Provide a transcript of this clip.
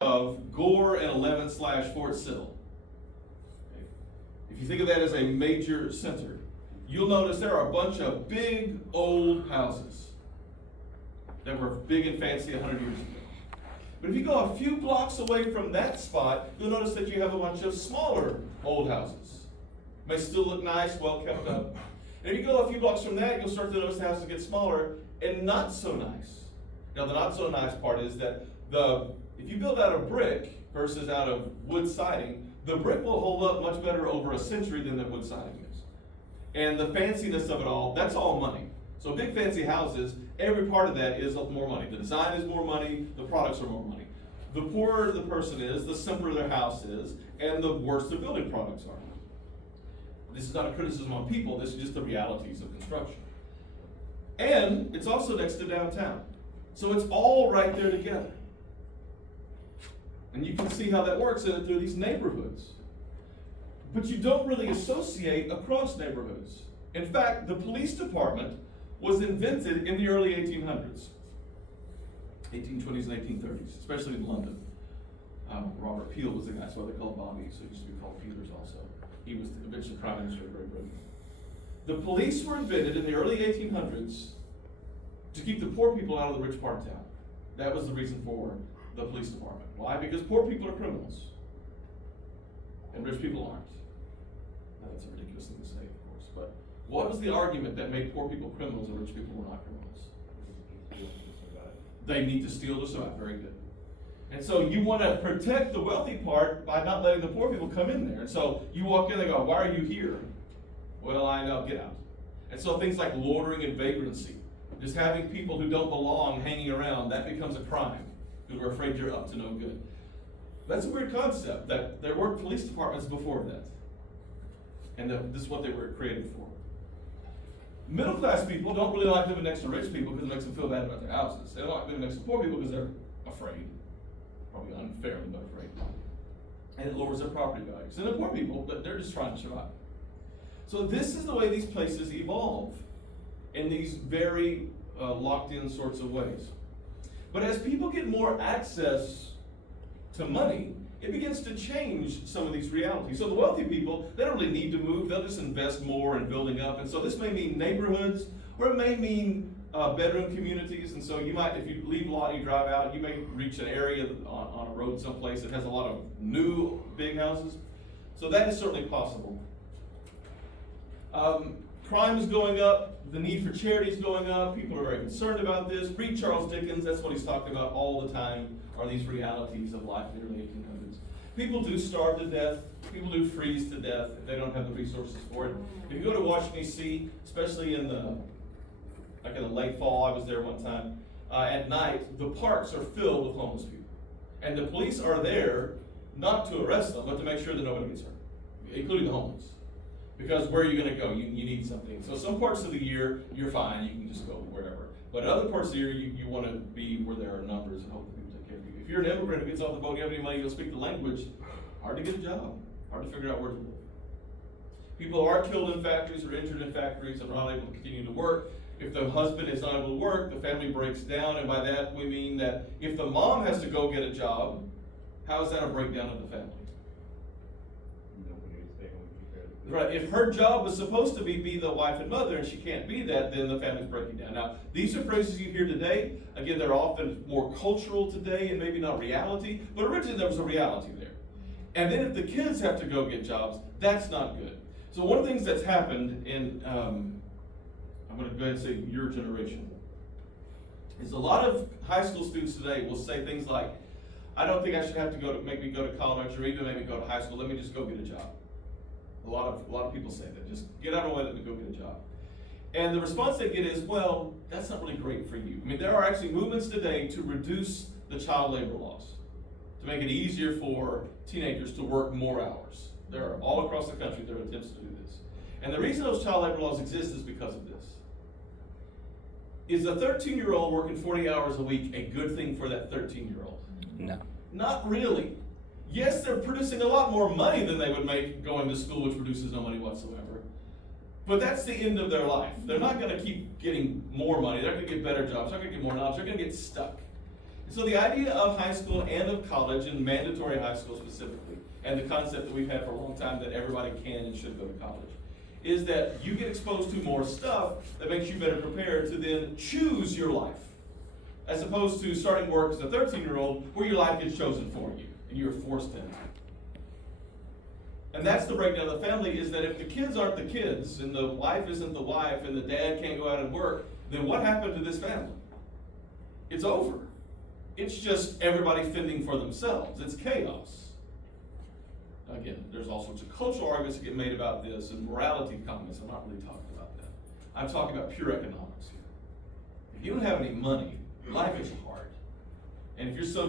of Gore and 11/Fort Sill. If you think of that as a major center, you'll notice there are a bunch of big old houses that were big and fancy 100 years ago. But if you go a few blocks away from that spot, you'll notice that you have a bunch of smaller old houses. May still look nice, well kept up. And if you go a few blocks from that, you'll start to notice the houses get smaller and not so nice. Now the not so nice part is that if you build out of brick versus out of wood siding, the brick will hold up much better over a century than the wood siding is. And the fanciness of it all, that's all money. So big fancy houses, every part of that is more money. The design is more money, the products are more money. The poorer the person is, the simpler their house is, and the worse the building products are. This is not a criticism on people, this is just the realities of construction. And it's also next to downtown. So it's all right there together. And you can see how that works through these neighborhoods. But you don't really associate across neighborhoods. In fact, the police department was invented in the early 1800s. 1820s and 1830s, especially in London. Robert Peel was the guy, so they called Bobby, so he used to be called Peters also. He was eventually Prime Minister of Great Britain. The police were invented in the early 1800s to keep the poor people out of the rich part of town. That was the reason for the police department. Why? Because poor people are criminals. And rich people aren't. Now, that's a ridiculous thing to say, of course. But what was the argument that made poor people criminals and rich people were not criminals? They need to steal to survive. Very good. And so you want to protect the wealthy part by not letting the poor people come in there. And so you walk in and they go, "Why are you here?" "Well, I know, get out." And so things like loitering and vagrancy, just having people who don't belong hanging around, that becomes a crime because we're afraid you're up to no good. That's a weird concept, that there weren't police departments before that. And this is what they were created for. Middle class people don't really like living next to rich people because it makes them feel bad about their houses. They don't like living next to poor people because they're afraid. Probably unfairly, but afraid. And it lowers their property values. And the poor people, but they're just trying to survive. So this is the way these places evolve in these very locked in sorts of ways. But as people get more access to money, it begins to change some of these realities. So the wealthy people, they don't really need to move. They'll just invest more in building up. And so this may mean neighborhoods, or it may mean bedroom communities. And so you might, if you leave a lot and you drive out, you may reach an area on a road someplace that has a lot of new big houses. So that is certainly possible. Crime is going up. The need for charity is going up. People are very concerned about this. Read Charles Dickens. That's what he's talking about all the time, are these realities of life in the early 1800s. People do starve to death. People do freeze to death if they don't have the resources for it. If you go to Washington, D.C., especially in the late fall, I was there one time, at night, the parks are filled with homeless people. And the police are there not to arrest them, but to make sure that nobody gets hurt, including the homeless. Because where are you going to go? You need something. So some parts of the year, you're fine. You can just go wherever. But other parts of the year, you want to be where there are numbers and hope that people take care of you. If you're an immigrant who gets off the boat, you have any money, you'll speak the language, hard to get a job. Hard to figure out where to live. People are killed in factories or injured in factories and are not able to continue to work. If the husband is not able to work, the family breaks down. And by that, we mean that if the mom has to go get a job, how is that a breakdown of the family? Right, if her job was supposed to be the wife and mother and she can't be that, then the family's breaking down. Now, these are phrases you hear today. Again, they're often more cultural today and maybe not reality, but originally there was a reality there. And then if the kids have to go get jobs, that's not good. So one of the things that's happened in, I'm going to go ahead and say your generation, is a lot of high school students today will say things like, "I don't think I should have to make me go to college or even make me go to high school. Let me just go get a job." A lot of people say that. Just get out of the way, let me go get a job. And the response they get is, "Well, that's not really great for you." I mean, there are actually movements today to reduce the child labor laws, to make it easier for teenagers to work more hours. There are, all across the country, there are attempts to do this. And the reason those child labor laws exist is because of this. Is a 13-year-old working 40 hours a week a good thing for that 13-year-old? No. Not really. Yes, they're producing a lot more money than they would make going to school, which produces no money whatsoever. But that's the end of their life. They're not going to keep getting more money. They're going to get better jobs. They're going to get more knowledge. They're going to get stuck. So the idea of high school and of college, and mandatory high school specifically, and the concept that we've had for a long time that everybody can and should go to college, is that you get exposed to more stuff that makes you better prepared to then choose your life. As opposed to starting work as a 13-year-old where your life gets chosen for you and you're forced into it. And that's the breakdown of the family, is that if the kids aren't the kids and the wife isn't the wife and the dad can't go out and work, then what happened to this family? It's over. It's just everybody fending for themselves. It's chaos. Again, there's all sorts of cultural arguments that get made about this and morality comments. I'm not really talking about that. I'm talking about pure economics here. If you don't have any money, life is hard. And if you're so